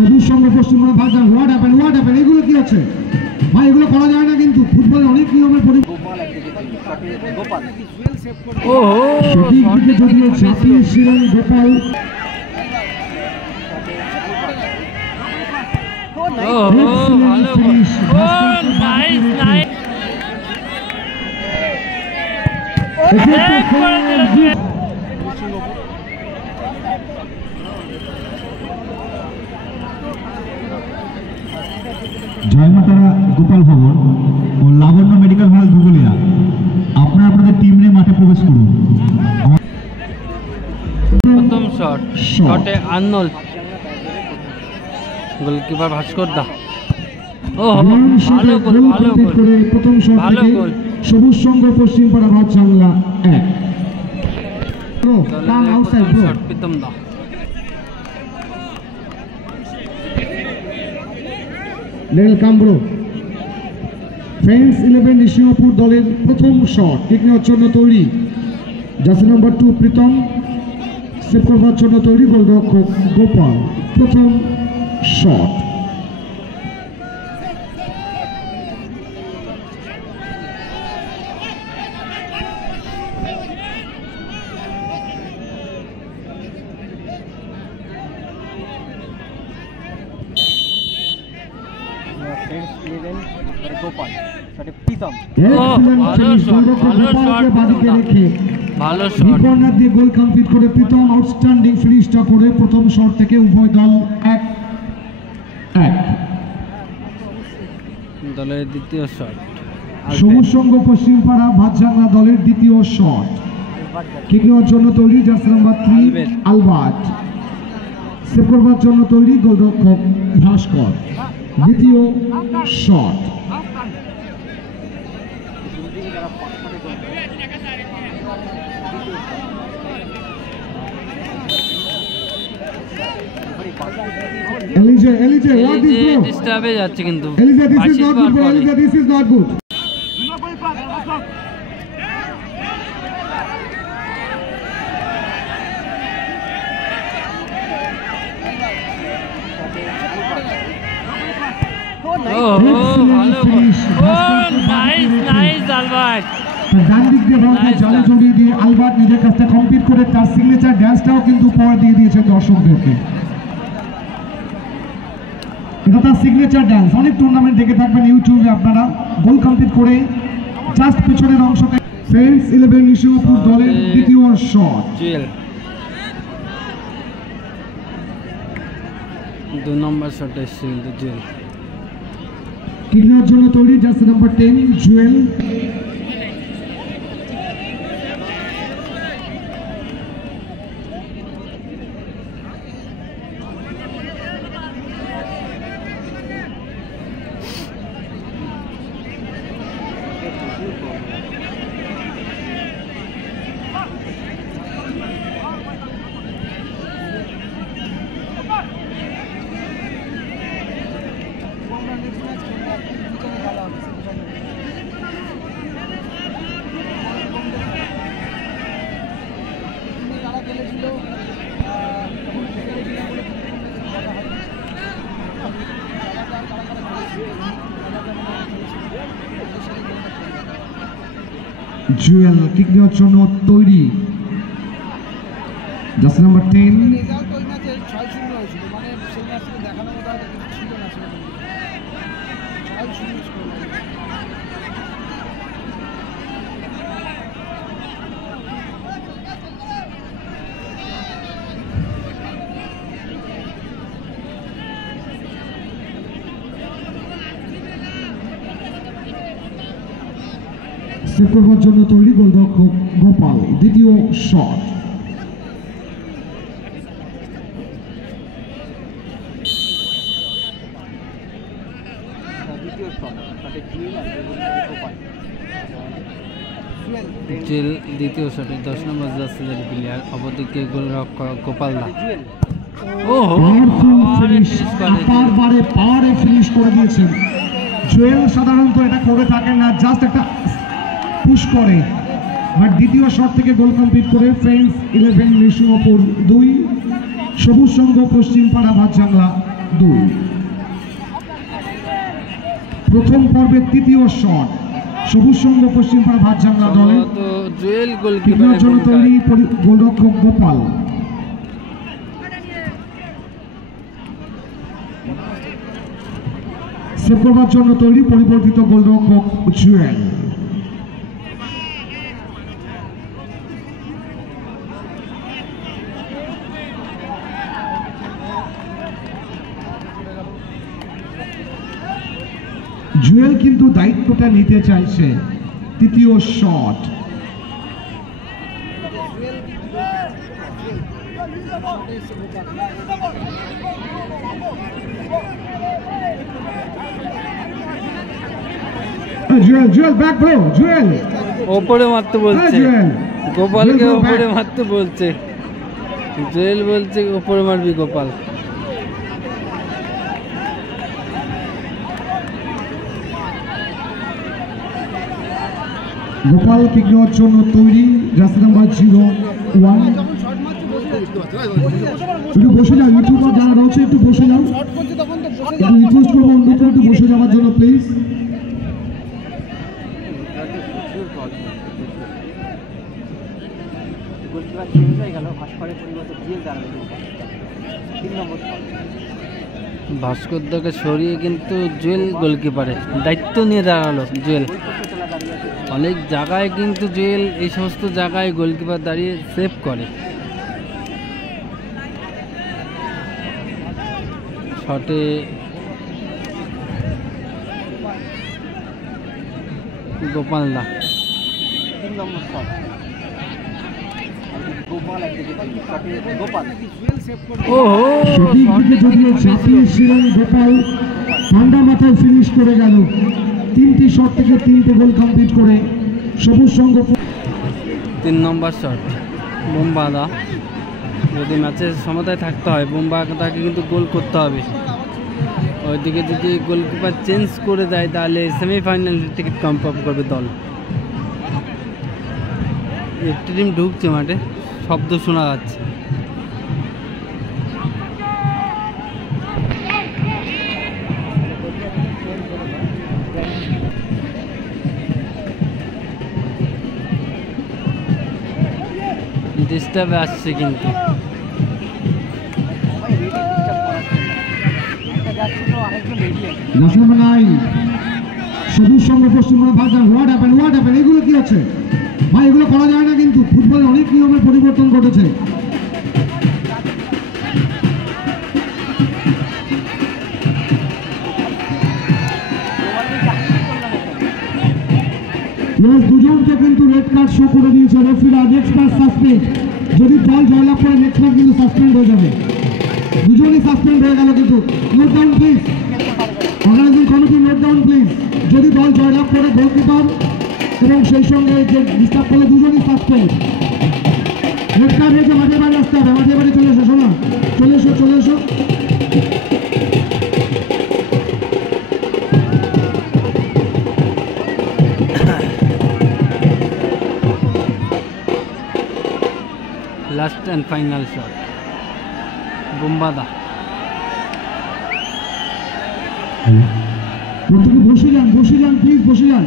সবুজ সঙ্গে পশ্চিমবঙ্গ ভাষা হোয়াট হ্যাপেন এগুলো কি হচ্ছে ভাই? এগুলো করা যায় না কিন্তু ফুটবলে অনেক নিয়মের যদিও ঝাঁপিয়েছিলেন গোপাল। জয়মাতারা গোপাল ভবন ও লাবণ্য মেডিকেল হল ধুবুলিয়া, আপনারা আপনাদের টিম নিয়ে মাঠে প্রবেশ করুন। প্রথম শটে আর্নল, গোলকিপার ভাস্কর দা। ভালো গোল, প্রথম শট ভালো গোল। সবুজ সংঘ পশ্চিমপাড়া ভাতজাংলা 1। প্রীতম দা। ফ্রেন্ডস 11 নিশিমপুর দলের প্রথম শট কিক নেওয়ার জন্য তৈরি, জার্সি নাম্বার 2 প্রীতম, সেভ করবার জন্য তৈরি গোলরক্ষক গোপাল। প্রথম শট গোল কমপ্লিট করে প্রীতম আউটস্ট্যান্ডিং ফিনিশটা করে প্রথম শট থেকে উভয় দল 1-1। দলের দ্বিতীয় শট সবুজ সংঘ পশ্চিমপাড়া ভাতজাংলা দলের দ্বিতীয় শট কিক নেওয়ার জন্য তৈরি, জার্সি নাম্বার 3 আলবার্ট, সেভ করবার জন্য তৈরি গোলরক্ষক ভাস্কর। দ্বিতীয় শট ডিস্টার্বে যাচ্ছে কিন্তু this is not good. ডান দিক দিয়ে জালে জড়িয়ে দিয়ে আলবার্ট নিজের কাজটা কমপ্লিট করে তার সিগনেচার ড্যান্সটাও কিন্তু উপহার দিয়ে দিয়েছেন দর্শকদেরকে। এটা তার সিগনেচার ড্যান্স, অনেক টুর্নামেন্ট দেখে থাকবেন ইউটিউবে আপনারা। গোল কমপ্লিট করে জাস্ট পেছনের অংশতে ফ্রেন্ডস 11 নিশিমপুর দলের দ্বিতীয় শট। 2 নম্বর শটে জুয়েল কিক নেওয়ার জন্য তৈরি, jersey number 10 Jewel. Jewel kick নেওয়ার জন্য তৈরি, জার্সি নাম্বার 10 সেভ করবার জন্য তৈরি গোলরক্ষক গোপাল। দ্বিতীয় শট দ্বিতীয় শটে 10 নম্বর জার্সিধারী প্লেয়ার, অপরদিকে গোলরক্ষক গোপাল দা। পাওয়ারে ফিনিশ করে দিয়েছেন জুয়েল। সাধারণত এটা করে থাকেন না, জাস্ট একটা পুশ করে, বাট দ্বিতীয় শট থেকে গোল কমপ্লিট করে ফ্রেন্ডস 11 নিশিমপুর 2, সবুজ সংঘ পশ্চিমপাড়া ভাতজাংলা 2। প্রথম পর্বের তৃতীয় শট সবুজ সংঘ পশ্চিমপাড়া ভাতজাংলা দলের। জুয়েল কিকের জন্য তৈরি গোলরক্ষক গোপাল। সেভ করবার জন্য তৈরি পরিবর্তিত গোলরক্ষক জুয়েল। জুয়েল কিন্তু দায়িত্বটা নিতে চাইছে। তৃতীয় shot Jewel Jewel back bro Jewel ওপরে মারতে বলছে, গোপালকে ওপরে মারতে বলছে। জুয়েল বলছে ওপরে মারবি গোপাল। গোপাল কিক নেওয়ার জন্য তৈরি, জার্সি নাম্বার 01। একটু বসে যাও, ইউটিউবার যারা রয়েছে একটু বসে যাও, একটু রিকোয়েস্ট করবো অন্যকে একটু বসে যাওয়ার জন্য প্লিজ। ভাস্করদাকে সরিয়ে কিন্তু জুয়েল গোলকিপারে দায়িত্ব নিয়ে দাঁড়ালো। জুয়েল অনেক জায়গায় কিন্তু জুয়েল এই সমস্ত জায়গায় গোলকিপার দাঁড়িয়ে সেভ করে। শটে গোপাল দা গোপাল ঠান্ডা মাথায় ফিনিশ করে গেল। 3টি শট থেকে 3টে গোল কমপ্লিট করে সবুজ সংঘ। 3 নম্বর শট বোম্বাদা। যদি ম্যাচের সমতায় থাকতে হয় বোম্বাদাকে কিন্তু গোল করতে হবে। ওইদিকে যদি গোলকিপার চেঞ্জ করে দেয় তাহলে সেমিফাইনাল টিকিট কনফার্ম করবে দল। একটি টিম ঢুকছে মাঠে, শব্দ শোনা যাচ্ছে। ডিস্টার্ব আসছে কিন্তু সবুজ সংঘ পশ্চিমবঙ্গ ভাষা। হোয়াট হ্যাপেন এগুলো কি হচ্ছে ভাই? এগুলো করা যায় না কিন্তু। ফুটবলে অনেক নিয়মের পরিবর্তন ঘটেছে। দুজনকে কিন্তু রেড কার্ড শো করে দিয়েছে রেফারি। Next match suspend. যদি দল জয়লাভ করে নেক্সট ম্যাচ কিন্তু সাসপেন্ড হয়ে যাবে। দুজনই সাসপেন্ড হয়ে গেল কিন্তু। Note down please, organising committee note down please. যদি দল জয়লাভ করে গোলকিপার এবং সেই সঙ্গে যে ডিস্টার্ব করলে দুজনই সাসপেন্ড। রেড কার্ড হয়েছে, মাঠে বাড়ি আসতে হবে। মাঠে বাড়ি চলে এসো, শোনা চলে এসো চলে এসো। লাস্ট অ্যান্ড ফাইনাল শট বোম্বাদা। বসে যান প্লিজ, বসে যান।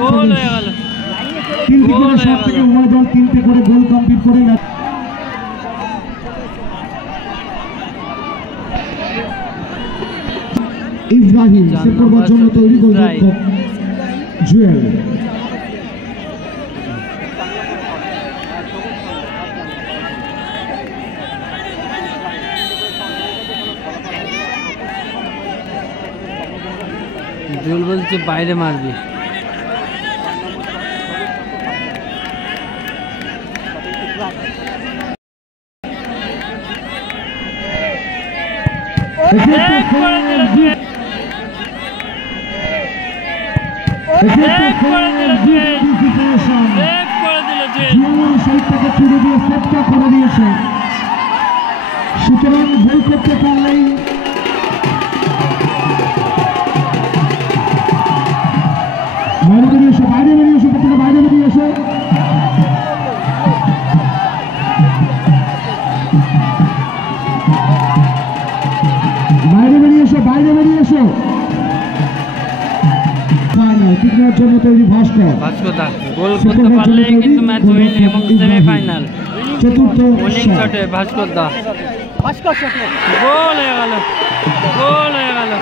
গোল হয়ে গেল। 3টি করে শট থেকে উভয় দল 3টে করে গোল কমপ্লিট করে ইব্রাহিম সেভ করবার জন্য তৈরি গোলরক্ষক জুয়েল। জুয়েল বলছে বাইরে মারবি। সেভ করে দিল জুয়েল, সেভ করে দিল জুয়েল। শরীরটাকে ছুড়ে দিয়ে সেভটা করে দিয়েছে। সুতরাং গোল করতে পারলেই বাইরে বেরিয়ে এসো, বাইরে বেরিয়ে এসো, প্রত্যেকে বাইরে বেরিয়ে এসো। বাইরে বেরিয়ে এসো, বাইরে বেরিয়ে এসো। ফাইনাল কিক নেওয়ার জন্য তৈরি ভাস্কর। ভাস্করদা গোল করতে পারলেই কিন্তু ম্যাচ উইন এবং সেমিফাইনাল। চতুর্থ উইনিং শটে ভাস্করদা, গোল হয়ে গেল, গোল হয়ে গেল।